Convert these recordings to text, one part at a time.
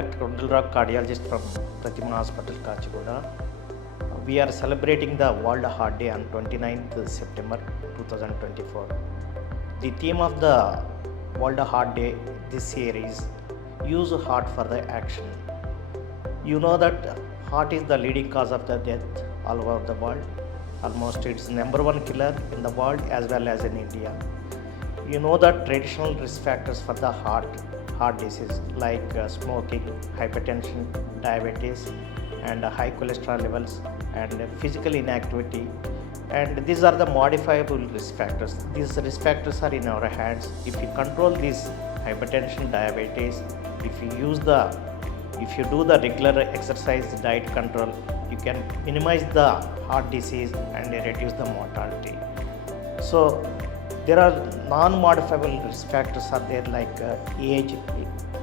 Dr. Kondal Rao, cardiologist from Prathima Hospital, Kachiguda. We are celebrating the World Heart Day on 29th September 2024. The theme of the World Heart Day this year is Use Heart for the Action. You know that heart is the leading cause of the death all over the world. Almost it's number one killer in the world as well as in India. You know that traditional risk factors for the heart disease like smoking, hypertension, diabetes, and high cholesterol levels, and physical inactivity. And these are the modifiable risk factors. These risk factors are in our hands. If you control this hypertension, diabetes, if you do the regular exercise, diet control, you can minimize the heart disease and reduce the mortality. So there are non-modifiable risk factors are there like age.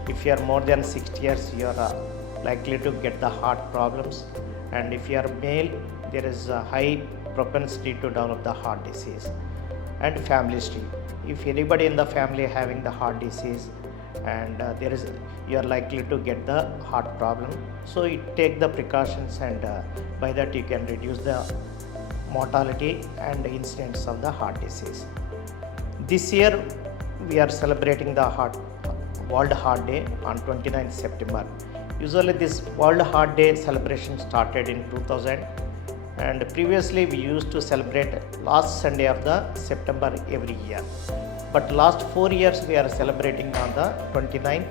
If you are more than 60 years, you are likely to get the heart problems, and if you are male, there is a high propensity to develop the heart disease. And family history. If anybody in the family having the heart disease, and you are likely to get the heart problem, so you take the precautions, and by that you can reduce the mortality and incidence of the heart disease. This year we are celebrating the World Heart Day on 29th September. Usually this World Heart Day celebration started in 2000, and previously we used to celebrate last Sunday of the September every year. But last 4 years we are celebrating on the 29th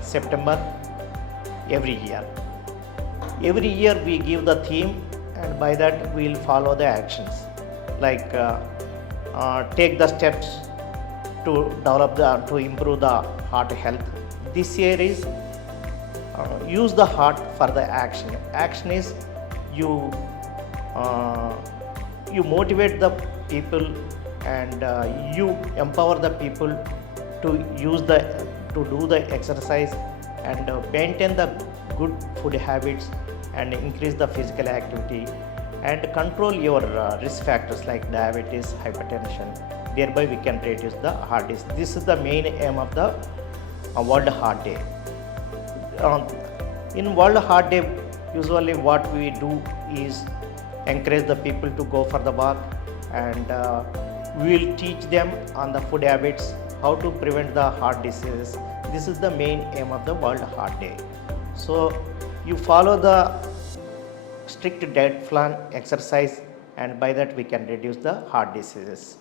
September every year. Every year we give the theme, and by that we will follow the actions like take the steps to improve the heart health. This year is use the heart for the action. Action is you motivate the people, and you empower the people to do the exercise, and maintain the good food habits, and increase the physical activity, and control your risk factors like diabetes, hypertension. Thereby we can reduce the heart disease. This is the main aim of the World Heart Day. In World Heart Day, usually what we do is encourage the people to go for the walk, and we will teach them on the food habits, how to prevent the heart diseases. This is the main aim of the World Heart Day. So you follow the strict diet plan, exercise, and by that we can reduce the heart diseases.